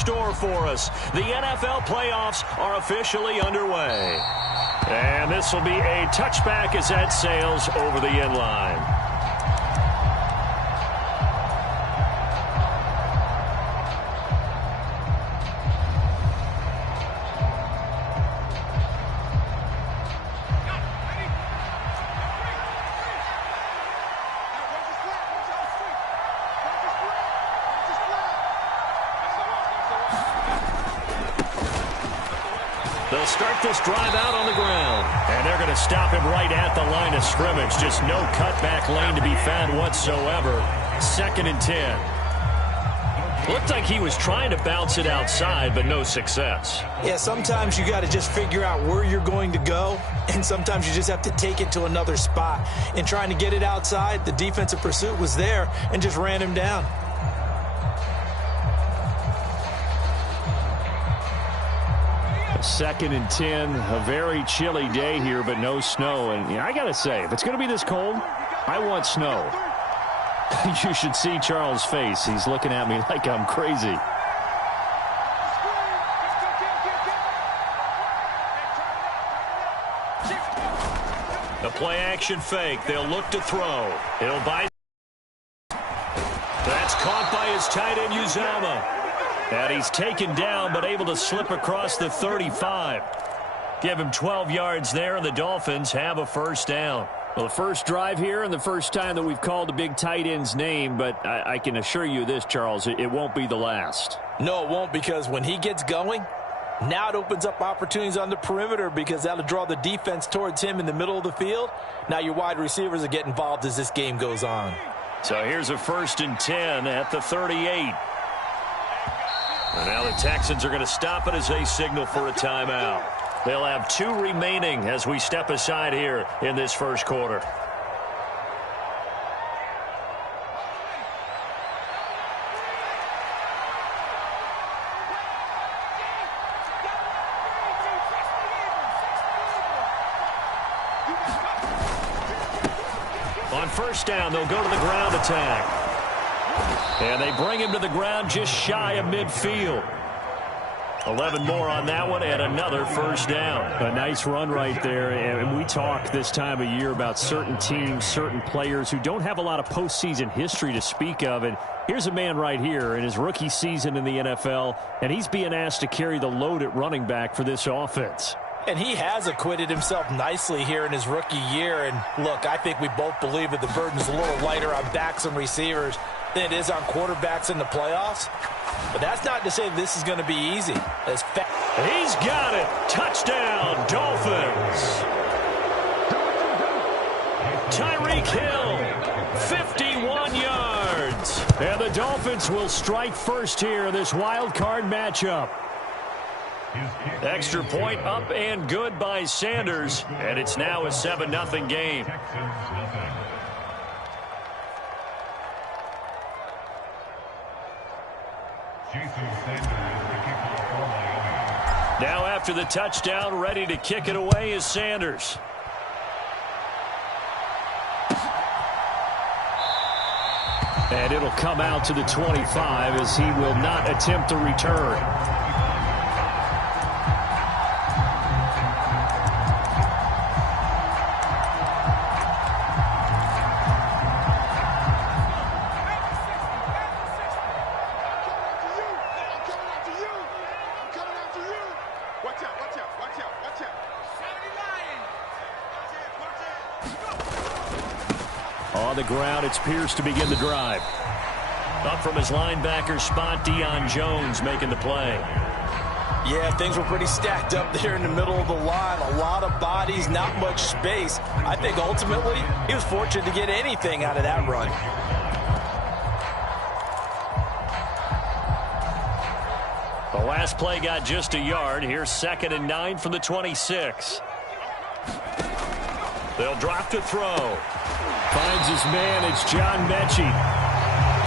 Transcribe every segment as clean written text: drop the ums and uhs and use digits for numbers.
store for us. The NFL playoffs are officially underway. And this will be a touchback as that sails over the end line. They'll start this drive out on the ground. And they're going to stop him right at the line of scrimmage. Just no cutback lane to be found whatsoever. 2nd and 10. Looked like he was trying to bounce it outside, but no success. Yeah, sometimes you got to just figure out where you're going to go, and sometimes you just have to take it to another spot. In trying to get it outside, the defensive pursuit was there and just ran him down. Second and 10, a very chilly day here, but no snow. And I got to say, if it's going to be this cold, I want snow. You should see Charles' face. He's looking at me like I'm crazy. The play action fake. They'll look to throw. He'll buy. That's caught by his tight end, Uzama. And he's taken down, but able to slip across the 35. Give him 12 yards there, and the Dolphins have a first down. Well, the first drive here and the first time that we've called the big tight end's name, but I can assure you this, Charles, it won't be the last. No, it won't, because when he gets going, now it opens up opportunities on the perimeter because that'll draw the defense towards him in the middle of the field. Now your wide receivers will get involved as this game goes on. So here's a 1st and 10 at the 38. And now the Texans are going to stop it as they signal for a timeout. They'll have 2 remaining as we step aside here in this first quarter. On first down, they'll go to the ground attack. And they bring him to the ground just shy of midfield. 11 more on that one and another first down. A nice run right there. And we talk this time of year about certain teams, certain players who don't have a lot of postseason history to speak of. And here's a man right here in his rookie season in the NFL, and he's being asked to carry the load at running back for this offense. And he has acquitted himself nicely here in his rookie year. And look, I think we both believe that the burden's a little lighter on backs and receivers than it is on quarterbacks in the playoffs. But that's not to say this is going to be easy. He's got it. Touchdown, Dolphins. Tyreek Hill, 51 yards. And the Dolphins will strike first here in this wild card matchup. Extra point up and good by Sanders. And it's now a 7-0 game. Now after the touchdown, ready to kick it away is Sanders. And it'll come out to the 25 as he will not attempt a return. On the ground, it's Pierce to begin the drive. Up from his linebacker spot, Deion Jones making the play. Yeah, things were pretty stacked up there in the middle of the line. A lot of bodies, not much space. I think ultimately he was fortunate to get anything out of that run. The last play got just a yard. Here's 2nd and 9 from the 26. They'll drop to throw. Finds his man. It's John Mechie.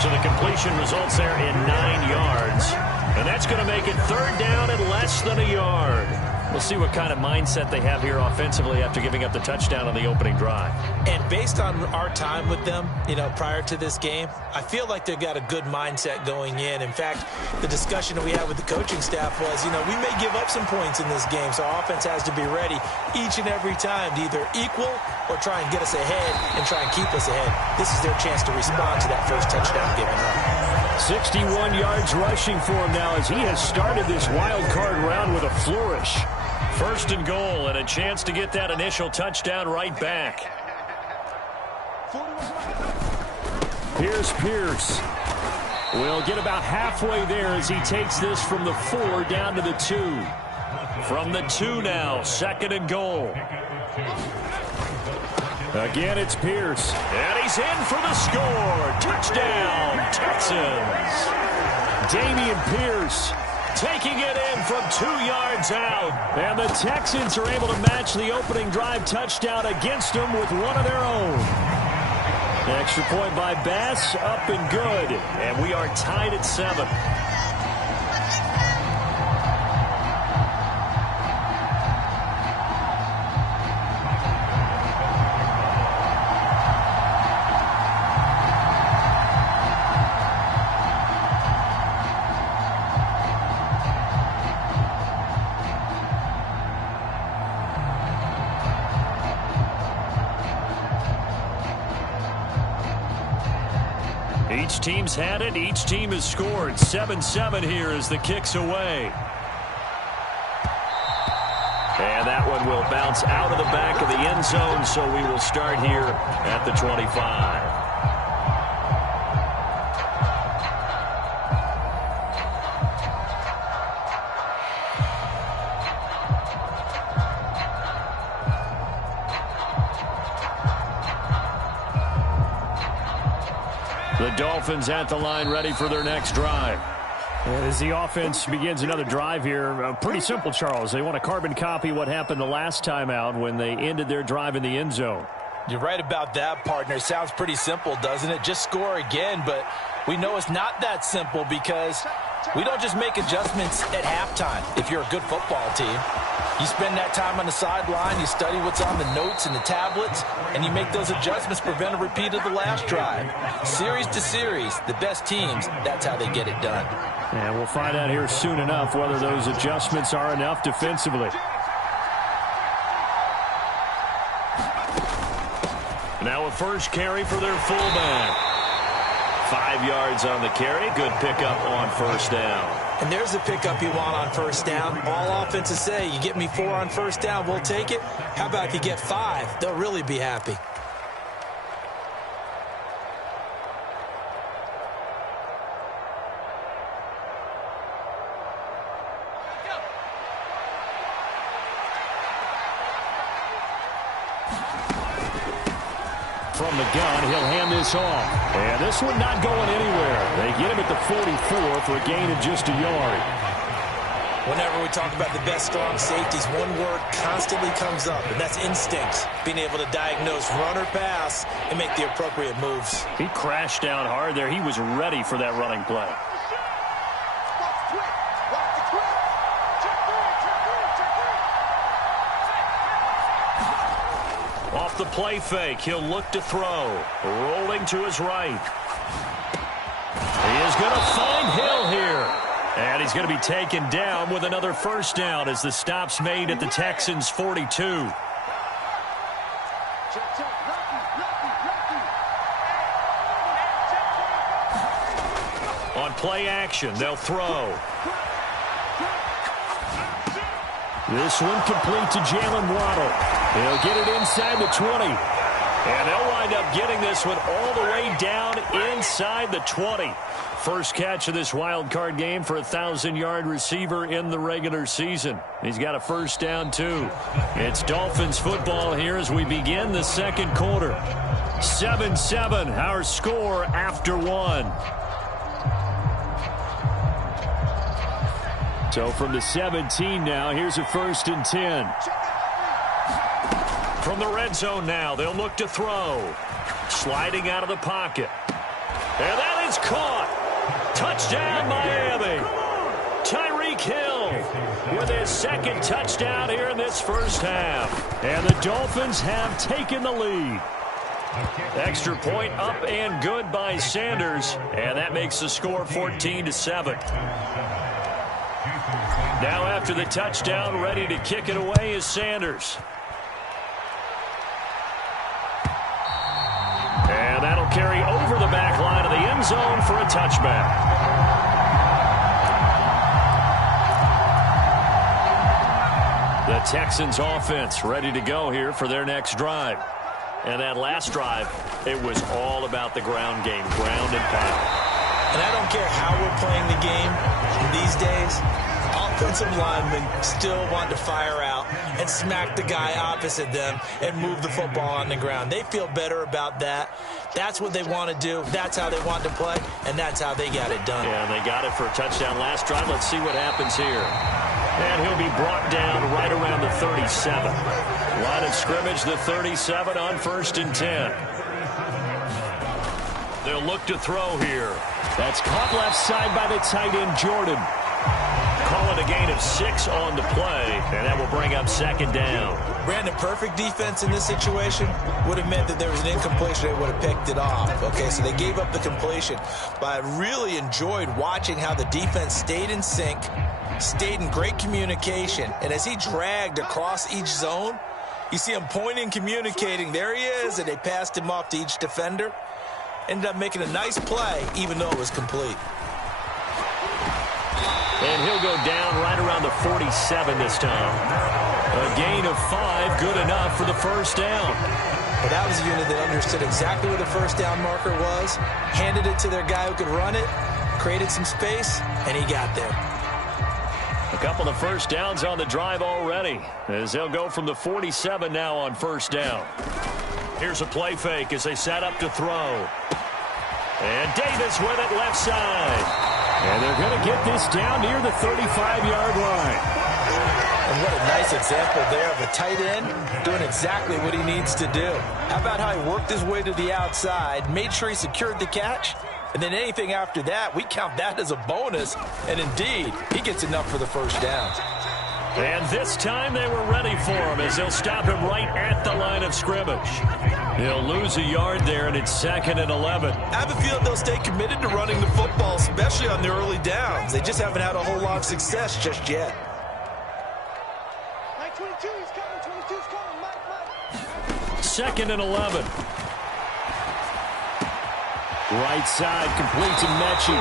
So the completion results there in 9 yards. And that's going to make it 3rd down and less than a yard. We'll see what kind of mindset they have here offensively after giving up the touchdown on the opening drive. And based on our time with them, prior to this game, I feel like they've got a good mindset going in. In fact, the discussion that we had with the coaching staff was, we may give up some points in this game, so our offense has to be ready each and every time to either equal or try and get us ahead and try and keep us ahead. This is their chance to respond to that first touchdown given up. 61 yards rushing for him now as he has started this wild card round with a flourish. 1st and goal and a chance to get that initial touchdown right back. Here's Pierce. We'll get about halfway there as he takes this from the 4 down to the 2. From the 2 now, 2nd and goal. Again, it's Pierce. And he's in for the score. Touchdown, Texans. Damian Pierce taking it in from 2 yards out. And the Texans are able to match the opening drive touchdown against them with one of their own. Extra point by Bass, up and good. And we are tied at 7. Each team's had it. Each team has scored. 7-7 here as the kick's away. And that one will bounce out of the back of the end zone, so we will start here at the 25. The Dolphins at the line, ready for their next drive. And as the offense begins another drive here, pretty simple, Charles. They want to carbon copy what happened the last time out when they ended their drive in the end zone. You're right about that, partner. Sounds pretty simple, doesn't it? Just score again, but we know it's not that simple because we don't just make adjustments at halftime if you're a good football team. You spend that time on the sideline, you study what's on the notes and the tablets, and you make those adjustments to prevent a repeat of the last drive. Series to series, the best teams, that's how they get it done. And we'll find out here soon enough whether those adjustments are enough defensively. Now a first carry for their fullback. 5 yards on the carry. Good pickup on 1st down. And there's the pickup you want on 1st down. All offenses say, you get me 4 on 1st down, we'll take it. How about if you get 5? They'll really be happy. From the gun, he'll hand this off. And this one not going anywhere. They get him at the 44 for a gain of just a yard. Whenever we talk about the best strong safeties, one word constantly comes up, and that's instinct. Being able to diagnose run or pass and make the appropriate moves. He crashed down hard there. He was ready for that running play. Off the play fake, he'll look to throw. Rolling to his right. He is going to find Hill here. And he's going to be taken down with another 1st down as the stop's made at the Texans' 42. On play action, they'll throw. This one complete to Jalen Waddle. He'll get it inside the 20. And they'll wind up getting this one all the way down inside the 20. First catch of this wild card game for a 1,000-yard receiver in the regular season. He's got a 1st down, too. It's Dolphins football here as we begin the 2nd quarter. 7-7, our score after 1. So from the 17 now, here's a 1st and 10. From the red zone now, they'll look to throw. Sliding out of the pocket. And that is caught. Touchdown, Miami. with his second touchdown here in this first half. And the Dolphins have taken the lead. Extra point up and good by Sanders, and that makes the score 14-7. Now after the touchdown, ready to kick it away is Sanders. And that'll carry over the back line of the end zone for a touchback. The Texans offense ready to go here for their next drive. And that last drive, it was all about the ground game, ground and pound. And I don't care how we're playing the game these days, offensive linemen still want to fire out and smack the guy opposite them and move the football on the ground. They feel better about that. That's what they want to do. That's how they want to play, and that's how they got it done. Yeah, and they got it for a touchdown last drive. Let's see what happens here. And he'll be brought down right around the 37. Line of scrimmage, the 37 on 1st and 10. They'll look to throw here. That's caught left side by the tight end, Jordan. Call it a gain of 6 on the play, and that will bring up 2nd down. Brandon, perfect defense in this situation would have meant that there was an incompletion. They would have picked it off. Okay, so they gave up the completion. But I really enjoyed watching how the defense stayed in sync, stayed in great communication, and as he dragged across each zone, you see him pointing, communicating. There he is, and they passed him off to each defender. Ended up making a nice play, even though it was complete. And he'll go down right around the 47 this time. A gain of 5, good enough for the first down. But that was a unit that understood exactly where the first down marker was, handed it to their guy who could run it, created some space, and he got there. A couple of first downs on the drive already, as they'll go from the 47 now on 1st down. Here's a play fake as they set up to throw. And Davis with it left side. And they're going to get this down near the 35-yard line. And what a nice example there of a tight end doing exactly what he needs to do. How about how he worked his way to the outside, made sure he secured the catch, and then anything after that, we count that as a bonus. And indeed, he gets enough for the first down. And this time they were ready for him as they'll stop him right at the line of scrimmage. He'll lose a yard there, and it's 2nd and 11. I have a feeling they'll stay committed to running the football, especially on the early downs. They just haven't had a whole lot of success just yet. 22, he's coming. 22's coming. Mike. 2nd and 11. Right side, complete to Mechie.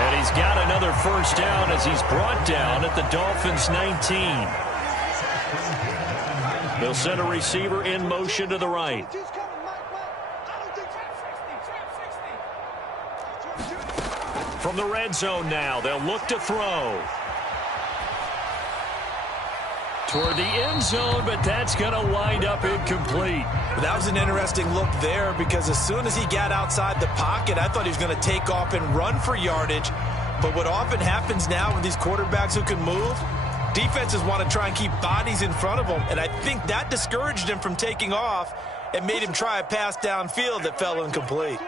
And he's got another first down as he's brought down at the Dolphins' 19. They'll send a receiver in motion to the right. From the red zone now, they'll look to throw. Toward the end zone, but that's going to wind up incomplete. That was an interesting look there because as soon as he got outside the pocket, I thought he was going to take off and run for yardage. But what often happens now with these quarterbacks who can move, defenses want to try and keep bodies in front of them, and I think that discouraged him from taking off and made him try a pass downfield that fell incomplete.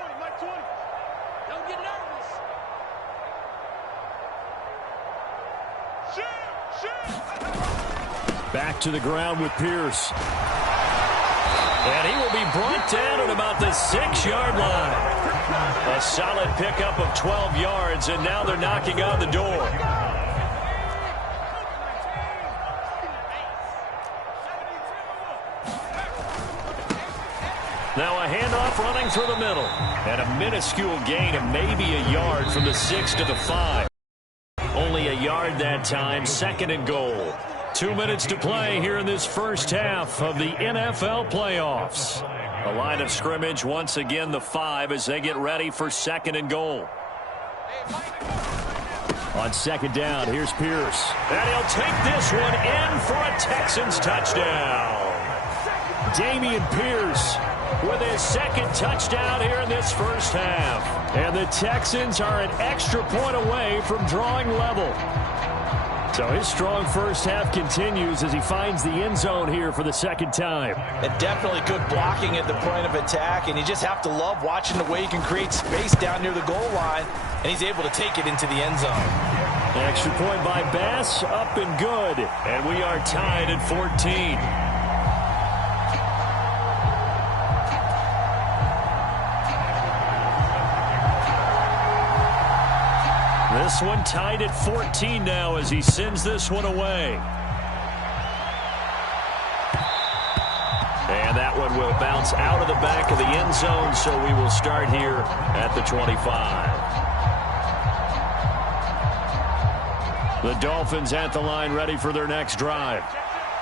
Don't get nervous. Back to the ground with Pierce. And he will be brought down at about the 6-yard line. A solid pickup of 12 yards, and now they're knocking on the door. Now a handoff running through the middle. And a minuscule gain of maybe a yard from the 6 to the 5. Only a yard that time, 2nd and goal. 2 minutes to play here in this first half of the NFL playoffs. The line of scrimmage, once again, the 5 as they get ready for 2nd and goal. On 2nd down, here's Pierce. And he'll take this one in for a Texans touchdown. Dameon Pierce with his 2nd touchdown here in this first half. And the Texans are an extra point away from drawing level. So his strong first half continues as he finds the end zone here for the 2nd time. And definitely good blocking at the point of attack, and you just have to love watching the way he can create space down near the goal line, and he's able to take it into the end zone. Extra point by Bass, up and good. And we are tied at 14. This one tied at 14 now as he sends this one away. And that one will bounce out of the back of the end zone, so we will start here at the 25. The Dolphins at the line ready for their next drive.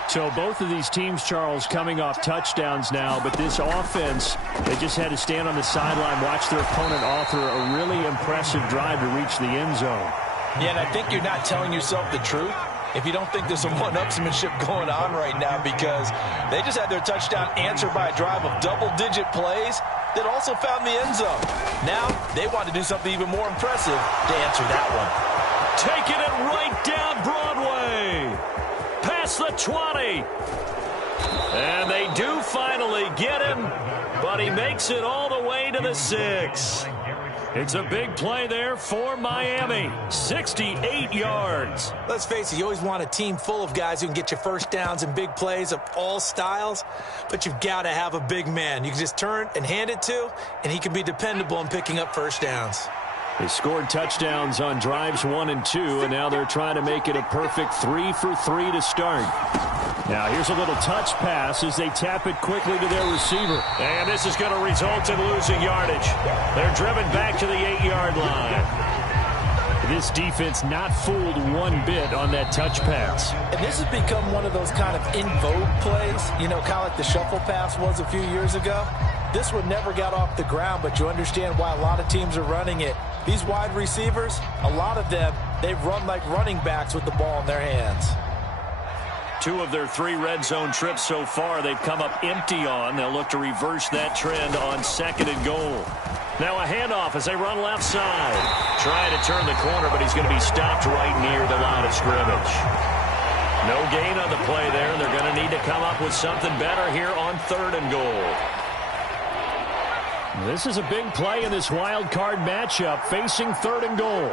So both of these teams, Charles, coming off touchdowns now, but this offense, they just had to stand on the sideline, watch their opponent author a really impressive drive to reach the end zone. Yeah, and I think you're not telling yourself the truth if you don't think there's some one-upsmanship going on right now, because they just had their touchdown answered by a drive of double-digit plays that also found the end zone. Now they want to do something even more impressive to answer that one. Taking it right down Broadway. Past the 20. And they do finally get him, but he makes it all the way to the 6. It's a big play there for Miami. 68 yards. Let's face it, you always want a team full of guys who can get you first downs and big plays of all styles, but you've got to have a big man you can just turn and hand it to, and he can be dependable in picking up first downs. They scored touchdowns on drives 1 and 2, and now they're trying to make it a perfect 3 for 3 to start. Now here's a little touch pass as they tap it quickly to their receiver. And this is going to result in losing yardage. They're driven back to the 8-yard line. This defense not fooled one bit on that touch pass. And this has become one of those kind of in vogue plays, you know, kind of like the shuffle pass was a few years ago. This one never got off the ground, but you understand why a lot of teams are running it. These wide receivers, a lot of them, they run like running backs with the ball in their hands. 2 of their 3 red zone trips so far they've come up empty on. They'll look to reverse that trend on 2nd and goal. Now a handoff as they run left side. Trying to turn the corner, but he's going to be stopped right near the line of scrimmage. No gain on the play there. They're going to need to come up with something better here on 3rd and goal. This is a big play in this wild card matchup facing 3rd and goal.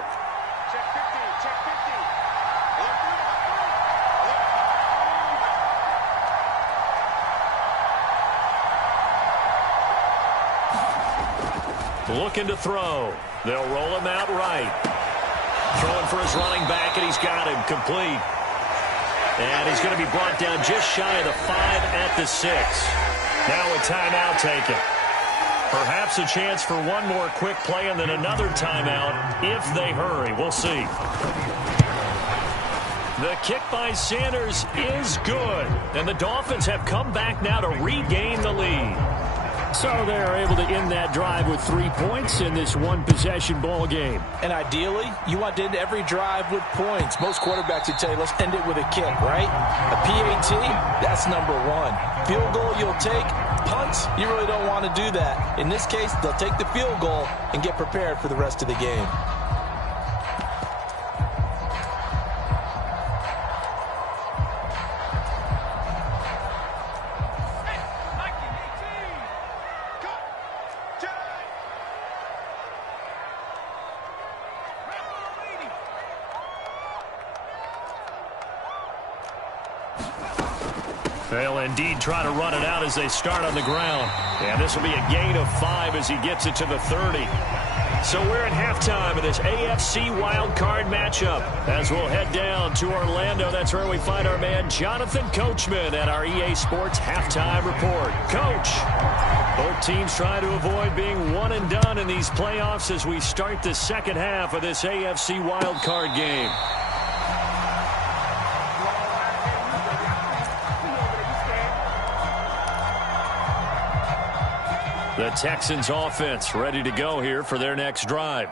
Looking to throw. They'll roll him out right. Throwing for his running back, and he's got him complete. And he's going to be brought down just shy of the 5 at the 6. Now a timeout taken. Perhaps a chance for one more quick play and then another timeout if they hurry. We'll see. The kick by Sanders is good. And the Dolphins have come back now to regain the lead. So they're able to end that drive with 3 points in this one-possession ball game. And ideally, you want to end every drive with points. Most quarterbacks would tell you, let's end it with a kick, right? A PAT, that's number 1. Field goal you'll take. Punts, you really don't want to do that. In this case, they'll take the field goal and get prepared for the rest of the game. They'll indeed try to run it out as they start on the ground. And this will be a gain of 5 as he gets it to the 30. So we're at halftime of this AFC wildcard matchup. As we'll head down to Orlando, that's where we find our man Jonathan Coachman at our EA Sports Halftime Report. Coach, both teams try to avoid being one and done in these playoffs as we start the second half of this AFC wildcard game. The Texans offense ready to go here for their next drive.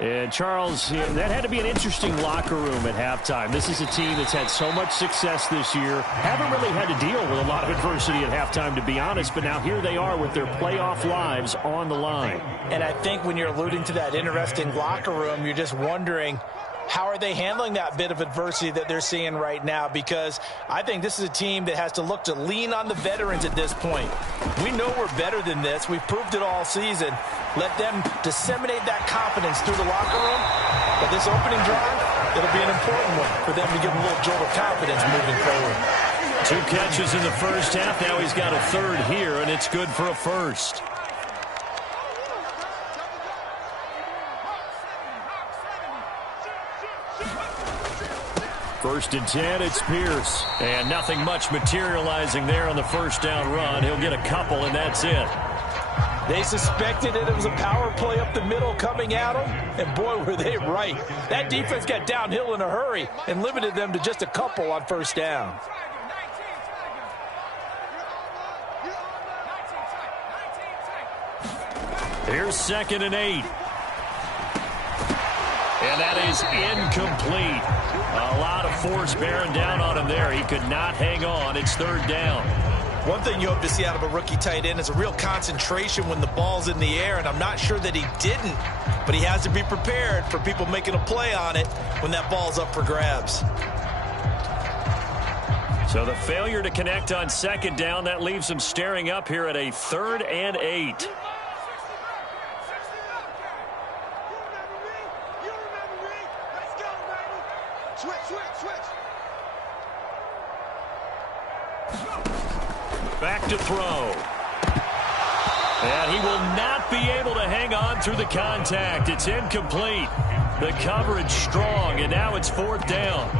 And Charles, that had to be an interesting locker room at halftime. This is a team that's had so much success this year. Haven't really had to deal with a lot of adversity at halftime, to be honest. But now here they are with their playoff lives on the line. And I think when you're alluding to that interesting locker room, you're just wondering, how are they handling that bit of adversity that they're seeing right now? Because I think this is a team that has to look to lean on the veterans at this point. We know we're better than this. We've proved it all season. Let them disseminate that confidence through the locker room. But this opening drive, It'll be an important one for them to give him a little jolt of confidence moving forward. 2 catches in the first half. Now he's got a third here, and it's good for a first. First and 10, it's Pierce. And nothing much materializing there on the first down run. He'll get a couple, and that's it. They suspected it was a power play up the middle coming at them, and boy, were they right. That defense got downhill in a hurry and limited them to just a couple on first down. Here's 2nd and 8. And that is incomplete. A lot of force bearing down on him there. He could not hang on. It's 3rd down. One thing you hope to see out of a rookie tight end is a real concentration when the ball's in the air, and I'm not sure that he didn't, but he has to be prepared for people making a play on it when that ball's up for grabs. So the failure to connect on 2nd down, that leaves him staring up here at a 3rd and 8. Back to throw. And he will not be able to hang on through the contact. It's incomplete. The coverage strong, and now it's 4th down.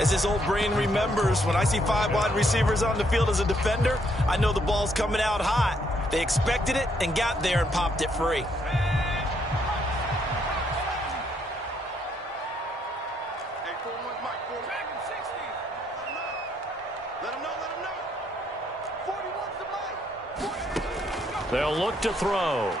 As his old brain remembers, when I see 5 wide receivers on the field as a defender, I know the ball's coming out hot. They expected it and got there and popped it free. They'll look to throw.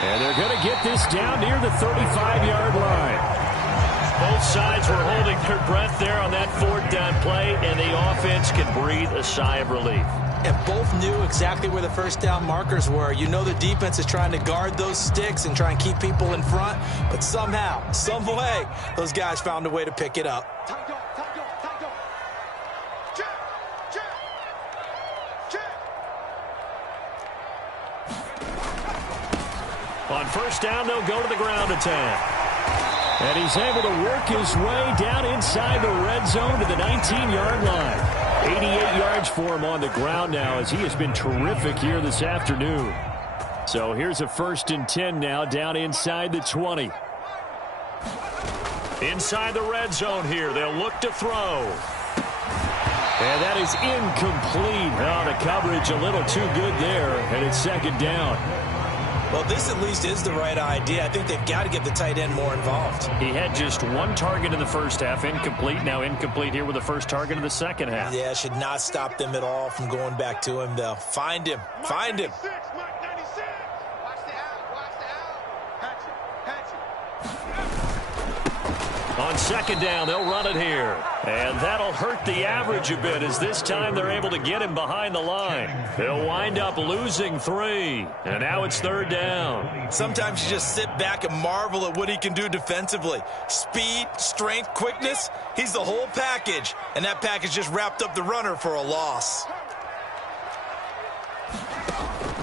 And they're going to get this down near the 35-yard line. Both sides were holding their breath there on that 4th down play, and the offense can breathe a sigh of relief. And both knew exactly where the first down markers were. You know the defense is trying to guard those sticks and try and keep people in front, but somehow, some way, those guys found a way to pick it up. On first down, they'll go to the ground attack. And he's able to work his way down inside the red zone to the 19-yard line. 88 yards for him on the ground now, as he has been terrific here this afternoon. So here's a 1st and 10 now, down inside the 20. Inside the red zone here, they'll look to throw. And that is incomplete. Oh, the coverage a little too good there, and it's 2nd down. Well, this at least is the right idea. I think they've got to get the tight end more involved. He had just 1 target in the first half, incomplete. Now incomplete here with the first target in the second half. Yeah, should not stop them at all from going back to him, though. Find him. Find him. On 2nd down, they'll run it here. And that'll hurt the average a bit, as this time they're able to get him behind the line. They'll wind up losing 3. And now it's 3rd down. Sometimes you just sit back and marvel at what he can do defensively. Speed, strength, quickness, he's the whole package. And that package just wrapped up the runner for a loss.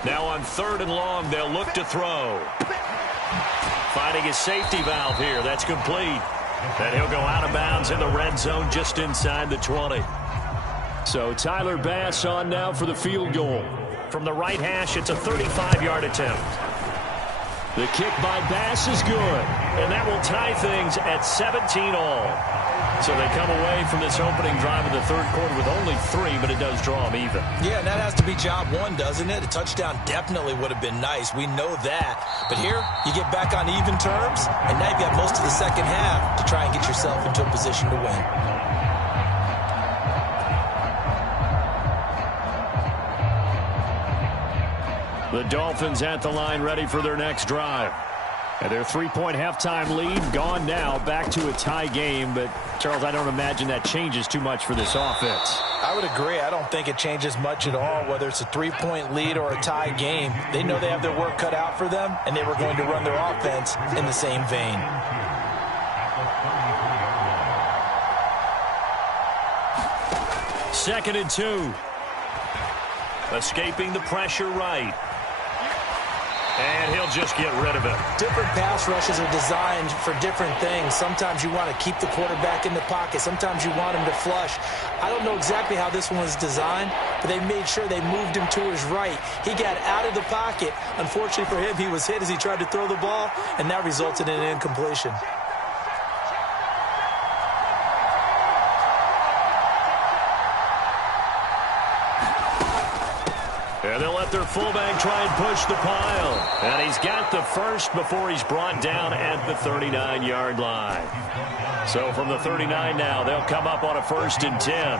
Now on 3rd and long, they'll look to throw. Finding his safety valve here. That's complete. And he'll go out of bounds in the red zone just inside the 20. So Tyler Bass on now for the field goal. From the right hash, it's a 35-yard attempt. The kick by Bass is good. And that will tie things at 17 all. So they come away from this opening drive in the 3rd quarter with only 3, but it does draw them even. Yeah, and that has to be job 1, doesn't it? A touchdown definitely would have been nice. We know that. But here, you get back on even terms, and now you've got most of the second half to try and get yourself into a position to win. The Dolphins at the line, ready for their next drive. And their 3-point halftime lead gone now, back to a tie game. But, Charles, I don't imagine that changes too much for this offense. I would agree. I don't think it changes much at all, whether it's a 3-point lead or a tie game. They know they have their work cut out for them, and they were going to run their offense in the same vein. Second and 2. Escaping the pressure right. And he'll just get rid of it. Different pass rushes are designed for different things. Sometimes you want to keep the quarterback in the pocket. Sometimes you want him to flush. I don't know exactly how this one was designed, but they made sure they moved him to his right. He got out of the pocket. Unfortunately for him, he was hit as he tried to throw the ball, and that resulted in an incompletion. And they'll let their fullback try and push the pile. And he's got the first before he's brought down at the 39-yard line. So from the 39 now, they'll come up on a 1st and 10.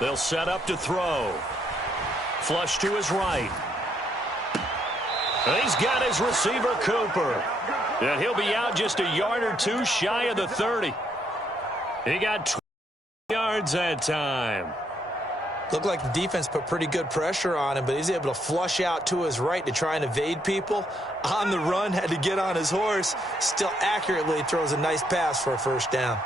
They'll set up to throw. Flush to his right. And he's got his receiver, Cooper. And he'll be out just a yard or two shy of the 30. He got 20 yards that time. Looked like the defense put pretty good pressure on him, but he's able to flush out to his right to try and evade people. On the run, had to get on his horse. Still accurately throws a nice pass for a 1st down.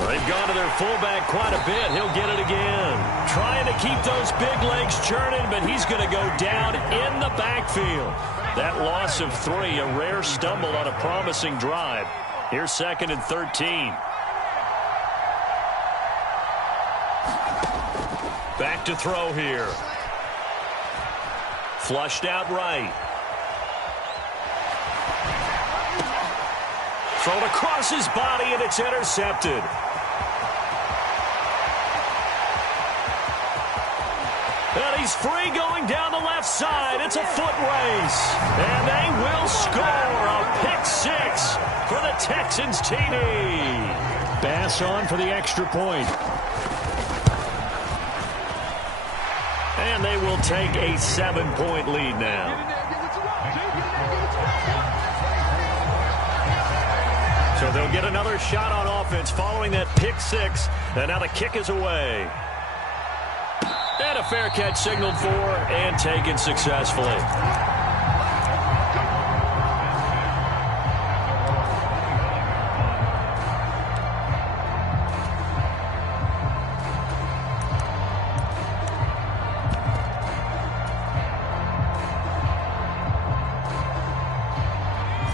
They've gone to their fullback quite a bit. He'll get it again. Trying to keep those big legs churning, but he's going to go down in the backfield. That loss of 3, a rare stumble on a promising drive. Here's 2nd and 13. Back to throw here. Flushed out right. Thrown across his body, and it's intercepted. And he's free going down the left side. It's a foot race. And they will score a pick 6 for the Texans TD. Bass on for the extra point. And they will take a 7-point lead now. So they'll get another shot on offense following that pick 6. And now the kick is away. And a fair catch signaled for and taken successfully.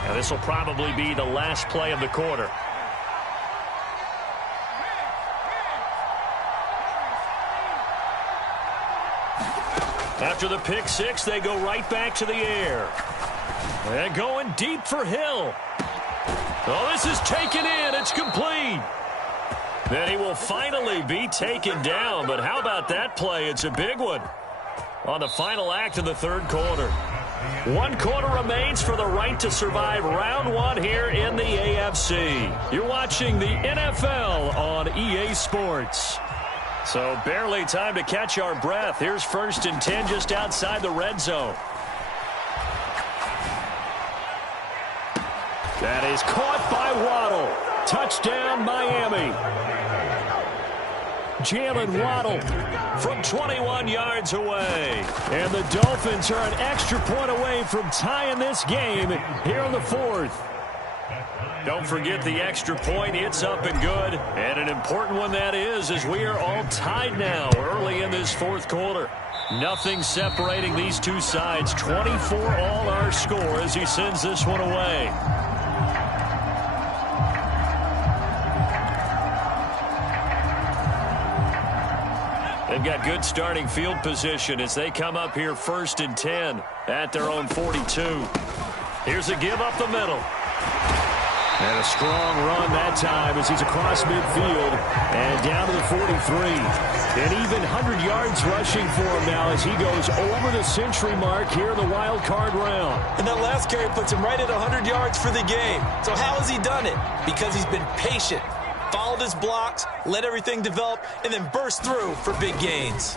Now this will probably be the last play of the quarter. After the pick 6, they go right back to the air. And going deep for Hill. Oh, this is taken in. It's complete. Then he will finally be taken down. But how about that play? It's a big one on the final act of the 3rd quarter. 1 quarter remains for the right to survive round 1 here in the AFC. You're watching the NFL on EA Sports. So barely time to catch our breath. Here's 1st and 10 just outside the red zone. That is caught by Waddle. Touchdown, Miami. Jalen Waddle from 21 yards away. And the Dolphins are an extra point away from tying this game here in the 4th. Don't forget the extra point. It's up and good. And an important one that is, as we are all tied now early in this 4th quarter. Nothing separating these two sides. 24 all our score as he sends this one away. They've got good starting field position as they come up here 1st and 10 at their own 42. Here's a give up the middle. And a strong run that time as he's across midfield and down to the 43. An even 100 yards rushing for him now as he goes over the century mark here in the wild card round. And that last carry puts him right at 100 yards for the game. So how has he done it? Because he's been patient, followed his blocks, let everything develop, and then burst through for big gains.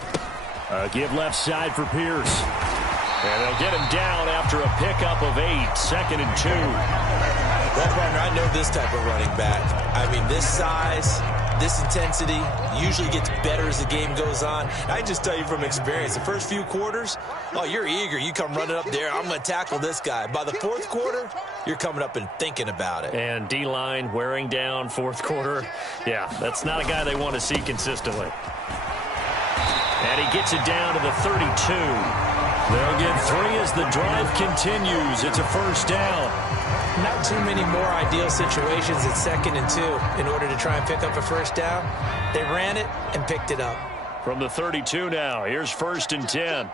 Give left side for Pierce. And they'll get him down after a pickup of 8, 2nd and 2. Well, partner, I know this type of running back. I mean, this size, this intensity usually gets better as the game goes on. I can just tell you from experience, the first few quarters, oh, you're eager. You come running up there, I'm going to tackle this guy. By the fourth quarter, you're coming up and thinking about it. And D-line wearing down fourth quarter. Yeah, that's not a guy they want to see consistently. And he gets it down to the 32. They'll get 3 as the drive continues. It's a first down. Not too many more ideal situations at 2nd and 2 in order to try and pick up a first down. They ran it and picked it up. From the 32 now, here's 1st and 10.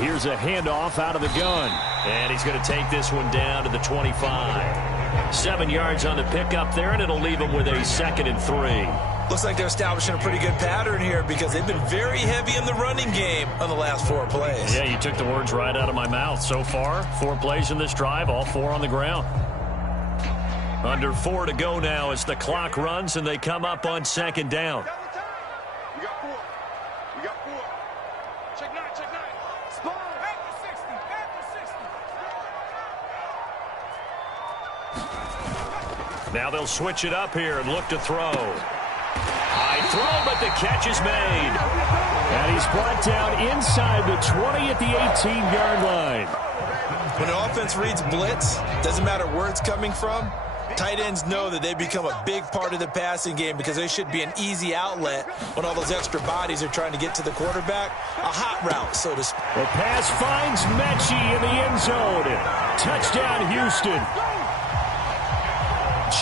Here's a handoff out of the gun. And he's going to take this one down to the 25. 7 yards on the pickup there, and it'll leave him with a 2nd and 3. Looks like they're establishing a pretty good pattern here because they've been very heavy in the running game on the last 4 plays. Yeah, you took the words right out of my mouth. So far, 4 plays in this drive, all 4 on the ground. Under 4 to go now as the clock runs and they come up on 2nd down. We got 4. We got 4. Check 9, check 9. Spawn. Back to 60. Back to 60. Now they'll switch it up here and look to throw. High throw, but the catch is made. And he's brought down inside the 20 at the 18-yard line. When an offense reads blitz, doesn't matter where it's coming from, tight ends know that they become a big part of the passing game because they should be an easy outlet when all those extra bodies are trying to get to the quarterback. A hot route, so to speak. The pass finds Mechie in the end zone. Touchdown, Houston.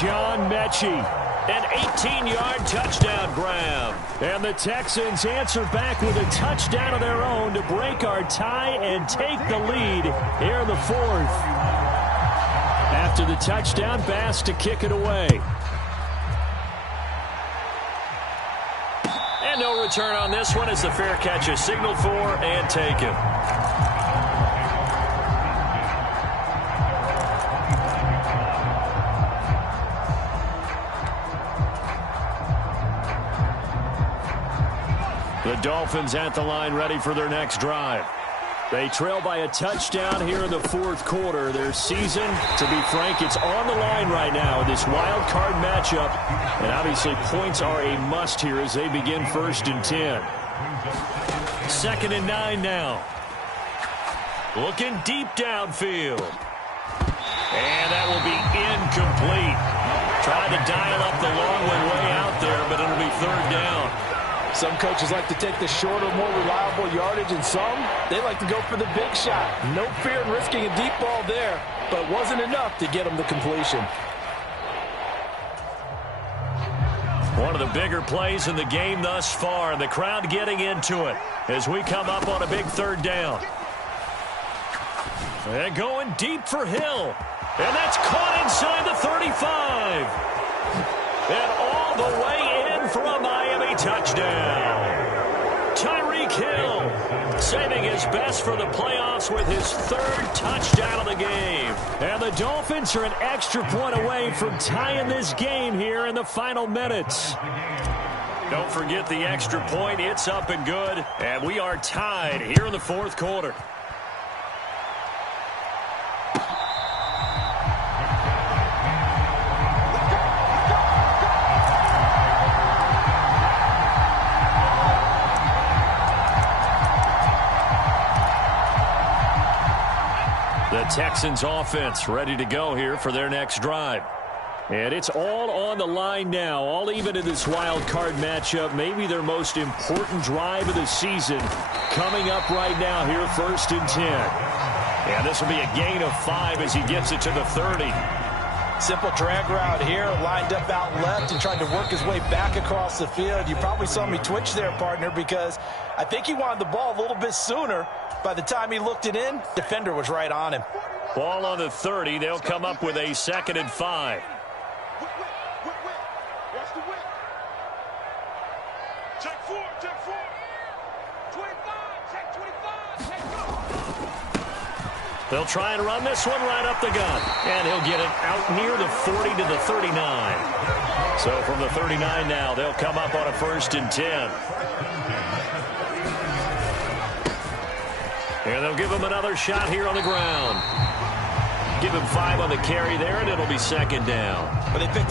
John Mechie. An 18-yard touchdown grab. And the Texans answer back with a touchdown of their own to break our tie and take the lead here in the 4th. After the touchdown, Bass to kick it away. And no return on this one as the fair catch is signaled for and taken. The Dolphins at the line ready for their next drive. They trail by a touchdown here in the 4th quarter. Their season, to be frank, it's on the line right now in this wild card matchup. And obviously points are a must here as they begin 1st and 10. 2nd and 9 now. Looking deep downfield. And that will be incomplete. Trying to dial up the long way out there, but it'll be 3rd down. Some coaches like to take the shorter, more reliable yardage, and some, they like to go for the big shot. No fear in risking a deep ball there, but it wasn't enough to get them the completion. One of the bigger plays in the game thus far, and the crowd getting into it as we come up on a big 3rd down. And going deep for Hill. And that's caught inside the 35. And all the way in for a Miami touchdown. Tyreek Hill saving his best for the playoffs with his 3rd touchdown of the game. And the Dolphins are an extra point away from tying this game here in the final minutes. Don't forget the extra point. It's up and good. And we are tied here in the 4th quarter. The Texans offense ready to go here for their next drive. And it's all on the line now, all even in this wild card matchup. Maybe their most important drive of the season coming up right now here, 1st and 10. And this will be a gain of 5 as he gets it to the 30. Simple drag route here, lined up out left and tried to work his way back across the field. You probably saw me twitch there, partner, because I think he wanted the ball a little bit sooner. By the time he looked it in, defender was right on him. Ball on the 30. They'll come up with a 2nd and 5. Watch the whip. Check 4, check 4. 25, check 25, check 4. They'll try and run this one right up the gun. And he'll get it out near the 40 to the 39. So from the 39 now, they'll come up on a 1st and 10. And they'll give him another shot here on the ground. Give him 5 on the carry there, and it'll be second down. But they picked